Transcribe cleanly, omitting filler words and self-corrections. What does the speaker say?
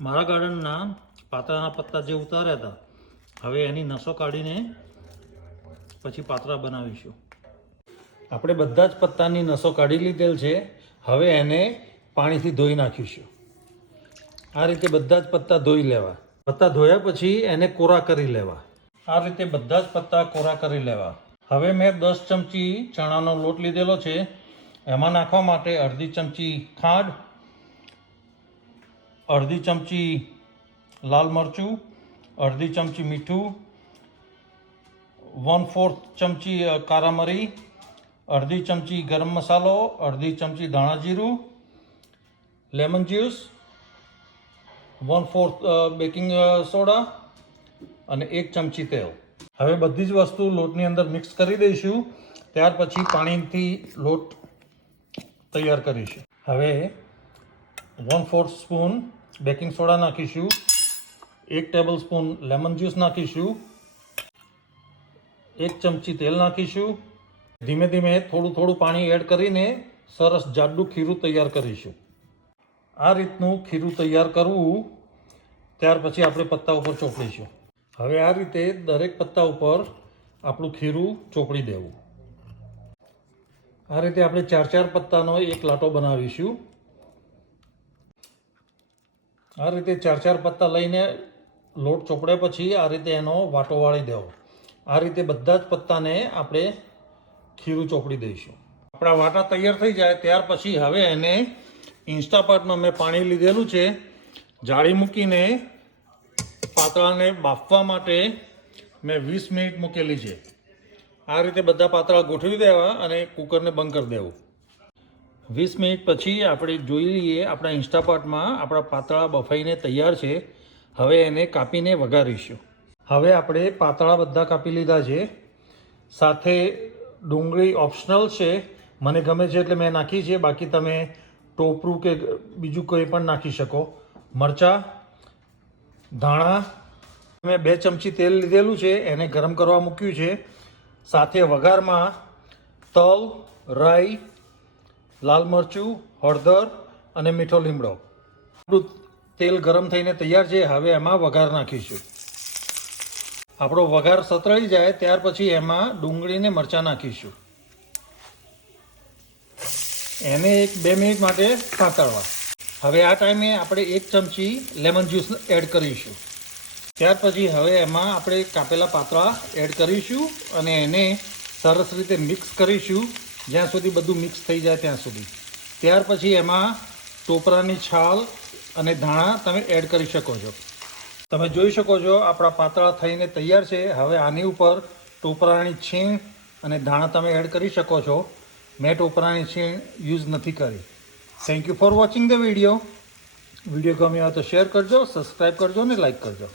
મારા ગાર્ડનના પાતળાના પત્તા જે ઉતાર્યા હતા, હવે એની નસો કાઢીને પછી પાતળા બનાવીશું. આપણે બધા જ પત્તાની નસો કાઢી લીધેલ છે. હવે એને પાણીથી ધોઈ નાખીશું. આ રીતે બધા જ પત્તા ધોઈ લેવા. પત્તા ધોયા પછી એને કોરા કરી લેવા. આ રીતે બધા જ પત્તા કોરા કરી લેવા. હવે મેં 10 ચમચી ચણાનો લોટ લીધેલો છે. એમાં નાખવા માટે અડધી ચમચી ખાંડ, અડધી ચમચી લાલ મરચું, અડધી ચમચી મીઠું, 1/4 ચમચી કારા મરી, અડધી ચમચી ગરમ મસાલો, અડધી ચમચી ધાણા જીરું, લેમન જ્યુસ, 1/4 બેકિંગ સોડા અને 1 ચમચી તેલ. હવે બધી જ વસ્તુ લોટની અંદર મિક્સ કરી દઈશું. ત્યાર પછી પાણીથી લોટ તૈયાર કરીશું. હવે 1/4 સ્પૂન બેકિંગ સોડા નાખીશું, 1 ટેબલ સ્પૂન લેમન જ્યુસ નાખીશું, 1 ચમચી તેલ નાખીશું. ધીમે ધીમે થોડું થોડું પાણી એડ કરીને સરસ જાડું ખીરું તૈયાર કરીશું. આ રીતનું ખીરું તૈયાર કરવું. ત્યાર પછી આપણે પત્તા ઉપર ચોપડીશું. હવે આ રીતે દરેક પત્તા ઉપર આપણું ખીરું ચોપડી દેવું. આ રીતે આપણે 4 પત્તાનો એક લાટો બનાવીશું. આ રીતે 4 પત્તા લઈને લોટ ચોપડ્યા પછી આ રીતે એનો વાટો વાળી દેવો. આ રીતે બધા જ પત્તાને આપણે ખીરું ચોપડી દઈશું. આપણા વાટા તૈયાર થઈ જાય ત્યાર પછી હવે એને ઇન્સ્ટાપાર્ટમાં મેં પાણી લીધેલું છે. જાળી મૂકીને પાતળાને બાફવા માટે મેં 20 મિનિટ મૂકેલી છે. આ રીતે બધા પાતળા ગોઠવી દેવા અને કુકરને બંધ કરી દેવું. 20 મિનિટ પછી આપણે જોઈ લઈએ આપણા ઇન્સ્ટાપાર્ટમાં આપણા પાતળા બફાઈને તૈયાર છે. હવે એને કાપીને વઘારીશું. હવે આપણે પાતળા બધા કાપી લીધા છે. સાથે ડુંગળી ઓપ્શનલ છે, મને ગમે છે એટલે મેં નાખી છે. બાકી તમે ટોપરું કે બીજું કંઈ પણ નાખી શકો. મરચાં, ધાણા, મેં 2 ચમચી તેલ લીધેલું છે, એને ગરમ કરવા મૂક્યું છે. સાથે વઘારમાં તલ, રાઈ, લાલ મરચું, હળદર અને મીઠો લીમડો. આપણું તેલ ગરમ થઈને તૈયાર છે. હવે એમાં વઘાર નાખીશું. આપણો વઘાર સતળાઈ જાય ત્યાર પછી એમાં ડુંગળીને મરચાં નાખીશું. એને 1-2 મિનિટ માટે સાંતળવા. હવે આ ટાઈમે આપણે 1 ચમચી લેમન જ્યુસ એડ કરીશું. ત્યાર પછી હવે એમાં આપણે કાપેલા પાતળા એડ કરીશું અને એને સરસ રીતે મિક્સ કરીશું જ્યાં સુધી બધું મિક્સ થઈ જાય ત્યાં સુધી. ત્યાર પછી એમાં ટોપરાની છાલ અને ધાણા તમે એડ કરી શકો છો. તમે જોઈ શકો છો આપણા પાતળા થઈને તૈયાર છે. હવે આની ઉપર ટોપરાની છીણ અને ધાણા તમે એડ કરી શકો છો. મેં ટોપરાની છીણ યુઝ નથી કરી. Thank you for watching the video. Video ગમ્યો હોય તો શેર કરજો, સબસ્ક્રાઈબ કરજો અને લાઈક કરજો.